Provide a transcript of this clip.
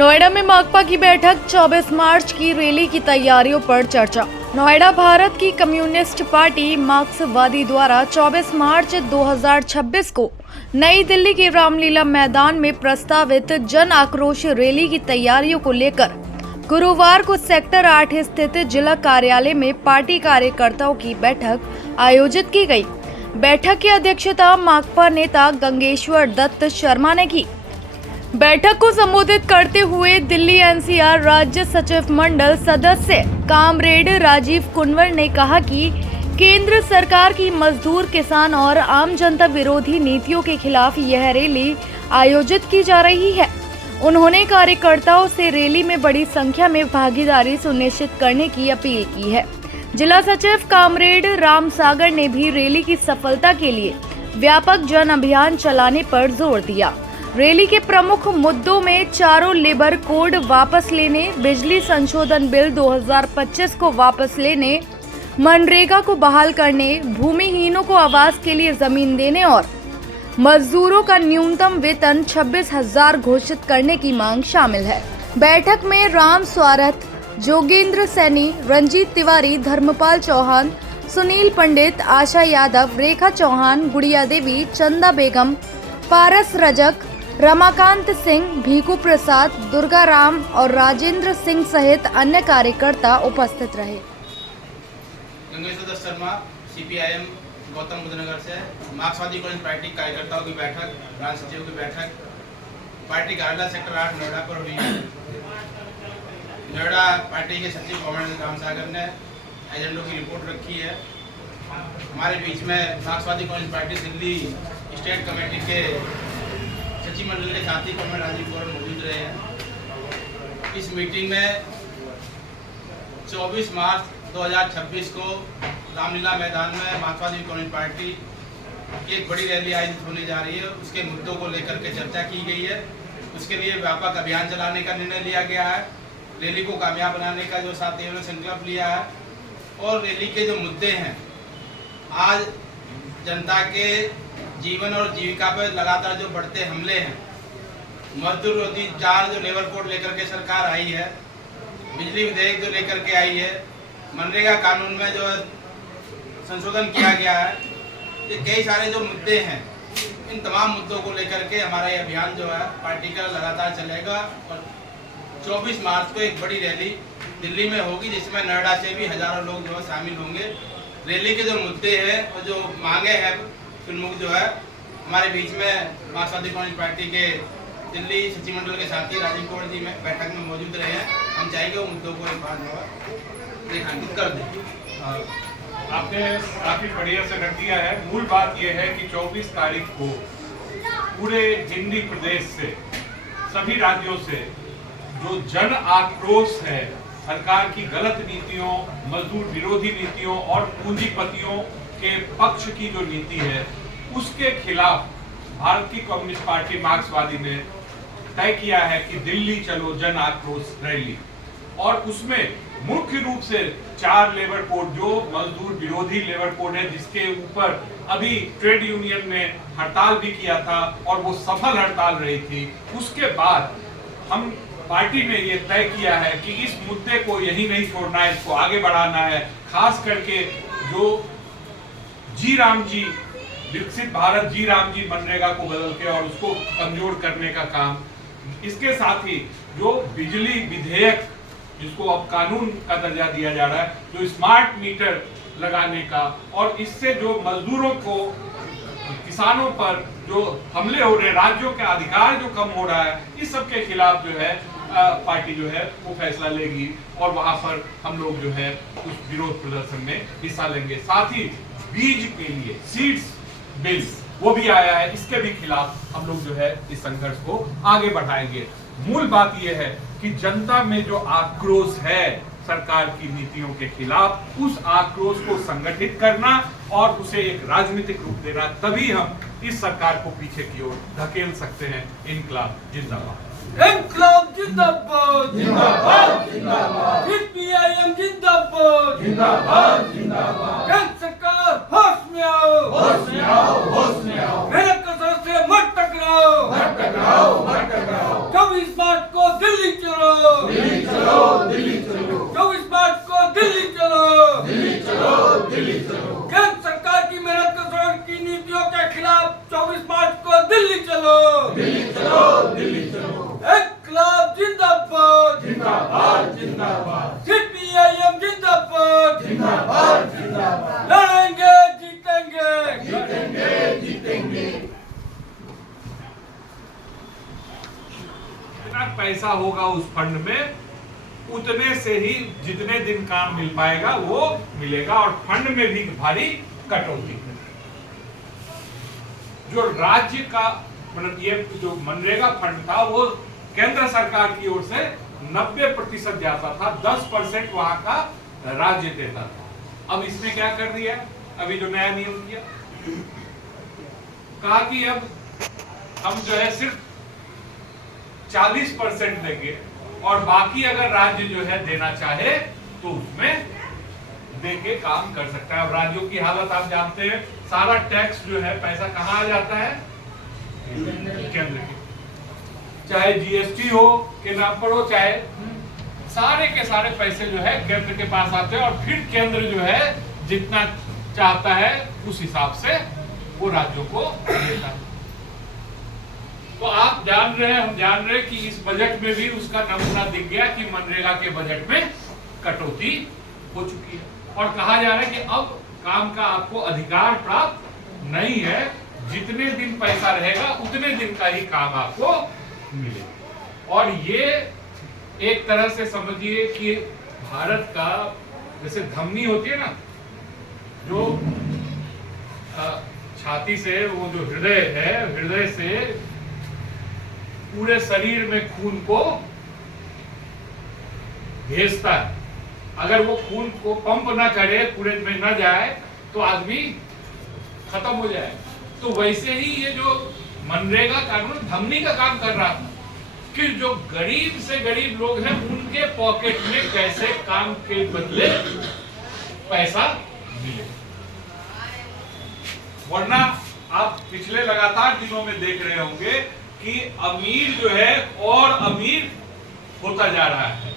नोएडा में माकपा की बैठक 24 मार्च की रैली की तैयारियों पर चर्चा। नोएडा भारत की कम्युनिस्ट पार्टी मार्क्सवादी द्वारा 24 मार्च 2026 को नई दिल्ली के रामलीला मैदान में प्रस्तावित जन आक्रोश रैली की तैयारियों को लेकर गुरुवार को सेक्टर 8 स्थित जिला कार्यालय में पार्टी कार्यकर्ताओं की बैठक आयोजित की गई। बैठक की अध्यक्षता माकपा नेता गंगेश्वर दत्त शर्मा ने की। बैठक को संबोधित करते हुए दिल्ली एनसीआर राज्य सचिव मंडल सदस्य कामरेड राजीव कुंवर ने कहा कि केंद्र सरकार की मजदूर, किसान और आम जनता विरोधी नीतियों के खिलाफ यह रैली आयोजित की जा रही है। उन्होंने कार्यकर्ताओं से रैली में बड़ी संख्या में भागीदारी सुनिश्चित करने की अपील की है। जिला सचिव कामरेड राम सागर ने भी रैली की सफलता के लिए व्यापक जन अभियान चलाने पर जोर दिया। रैली के प्रमुख मुद्दों में चारों लेबर कोड वापस लेने, बिजली संशोधन बिल 2025 को वापस लेने, मनरेगा को बहाल करने, भूमिहीनों को आवास के लिए जमीन देने और मजदूरों का न्यूनतम वेतन 26,000 घोषित करने की मांग शामिल है। बैठक में राम स्वारथ, जोगेंद्र सैनी, रंजीत तिवारी, धर्मपाल चौहान, सुनील पंडित, आशा यादव, रेखा चौहान, गुड़िया देवी, चंदा बेगम, पारस रजक, रमाकांत सिंह, भीकू प्रसाद, दुर्गा राम और राजेंद्र सिंह सहित अन्य कार्यकर्ता उपस्थित रहे। गंगेश्वर दत्त शर्मा, सीपीआईएम गौतम बुद्ध नगर से मार्क्सवादी कम्युनिस्ट पार्टी कार्यकर्ताओं की बैठक, राज्य सचिव की बैठक पार्टी कार्यालय सेक्टर 8 नोएडा पर हुई है। नोएडा पार्टी के सचिव कामरेड राम सागर ने एजेंडों की रिपोर्ट रखी है। हमारे बीच में मार्क्सवादी communist party Delhi state committee के सचिव मंडल के साथी कामरेड राजीव कुंवर मौजूद रहे हैं। इस मीटिंग में 24 मार्च 2026 को रामलीला मैदान में मार्क्सवादी कम्युनिस्ट पार्टी की एक बड़ी रैली आयोजित होने जा रही है। उसके मुद्दों को लेकर के चर्चा की गई है। उसके लिए व्यापक अभियान चलाने का निर्णय लिया गया है। रैली को कामयाब बनाने का जो साथियों ने संकल्प लिया है और रैली के जो मुद्दे हैं, आज जनता के जीवन और जीविका पर लगातार जो बढ़ते हमले हैं, मजदूर विरोधी 4 जो लेबर कोड लेकर के सरकार आई है, बिजली विधेयक जो लेकर के आई है, मनरेगा कानून में जो संशोधन किया गया है, ये कई सारे जो मुद्दे हैं, इन तमाम मुद्दों को लेकर के हमारा ये अभियान जो है पार्टी का लगातार चलेगा और 24 मार्च को एक बड़ी रैली दिल्ली में होगी, जिसमें नोएडा से भी हजारों लोग जो है शामिल होंगे। रैली के जो मुद्दे हैं और जो मांगे हैं प्रमुख जो है, हमारे बीच में मार्क्सवादी कम्युनिस्ट पार्टी के दिल्ली सचिव मंडल के साथी राजीव कुंवर जी में बैठक में मौजूद रहे हैं। हम चाहेंगे वो मुद्दों को एक बार रेखांकित कर दें। आपने काफी बढ़िया से रख दिया है। मूल बात यह है कि 24 तारीख को पूरे हिंदी प्रदेश से, सभी राज्यों से जो जन आक्रोश है सरकार की गलत नीतियों, मजदूर विरोधी नीतियों और पूंजीपतियों के पक्ष की जो नीति है, उसके खिलाफ भारत की कम्युनिस्ट पार्टी मार्क्सवादी ने तय किया है कि दिल्ली चलो जन आक्रोश रैली, और उसमें मुख्य रूप से 4 लेबर कोड जो मजदूर विरोधी लेबर कोड है, जिसके ऊपर अभी ट्रेड यूनियन ने हड़ताल भी किया था और वो सफल हड़ताल रही थी। उसके बाद हम पार्टी ने ये तय किया है कि इस मुद्दे को यही नहीं छोड़ना है, इसको आगे बढ़ाना है। खास करके जो जी राम जी, विकसित भारत जी राम जी मनरेगा को बदल के और उसको कमजोर करने का काम, इसके साथ ही जो बिजली विधेयक जिसको अब कानून का दर्जा दिया जा रहा है, जो स्मार्ट मीटर लगाने का, और इससे जो मजदूरों को, किसानों पर जो हमले हो रहे हैं, राज्यों के अधिकार जो कम हो रहा है, इस सब के खिलाफ जो है पार्टी जो है वो फैसला लेगी और वहां पर हम लोग जो है उस विरोध प्रदर्शन में हिस्सा लेंगे। साथ ही बीज के लिए सीड्स बिल वो भी आया है, इसके भी खिलाफ हम लोग जो है इस संघर्ष को आगे बढ़ाएंगे। मूल बात यह है कि जनता में जो आक्रोश है सरकार की नीतियों के खिलाफ, उस आक्रोश को संगठित करना और उसे एक राजनीतिक रूप देना, तभी हम इस सरकार को पीछे की ओर धकेल सकते हैं। इनकलाब जिंदाबाद, इनकलाब जिंदाबाद, जिंदाबाद जिंदाबाद, सीपीआईएम जिंदाबाद, जिंदाबाद जिंदाबाद, केंद्र सरकार होश में आओ, होश में आओ, होश में आओ, मेरे कसम से मत टकराओ, मत टकराओ, मत टकराओ। 24 मार्च को दिल्ली पैसा होगा उस फंड में उतने से ही जितने दिन काम मिल पाएगा वो मिलेगा, और फंड में भी भारी कटौती। जो राज्य का मतलब ये जो मनरेगा फंड था वो केंद्र सरकार की ओर से 90% जाता था, 10% वहां का राज्य देता था। अब इसने क्या कर दिया, अभी जो नया नियम किया, कहा कि अब हम जो है सिर्फ 40% देंगे और बाकी अगर राज्य जो है देना चाहे तो उसमें देके काम कर सकता है। अब राज्यों की हालत आप जानते हैं, सारा टैक्स जो है पैसा कहाँ आ जाता है, केंद्र की, चाहे जीएसटी हो के नाम पर हो, चाहे सारे के सारे पैसे जो है केंद्र के पास आते हैं, और फिर केंद्र जो है जितना चाहता है उस हिसाब से वो राज्यों को देता है। तो आप जान रहे हैं, हम जान रहे हैं कि इस बजट में भी उसका नमूना दिख गया कि मनरेगा के बजट में कटौती हो चुकी है, और कहा जा रहा है कि अब काम का आपको अधिकार प्राप्त नहीं है, जितने दिन पैसा रहेगा उतने दिन का ही काम आपको मिलेगा। और ये एक तरह से समझिए कि भारत का जैसे धमनी होती है ना, जो छाती से वो जो हृदय है, हृदय से पूरे शरीर में खून को भेजता है, अगर वो खून को पंप ना करे, पूरे में ना जाए तो आदमी खत्म हो जाए। तो वैसे ही ये जो मनरेगा कानून धमनी का काम कर रहा था कि जो गरीब से गरीब लोग हैं उनके पॉकेट में कैसे काम के बदले पैसा मिले। वरना आप पिछले लगातार दिनों में देख रहे होंगे कि अमीर जो है और अमीर होता जा रहा है,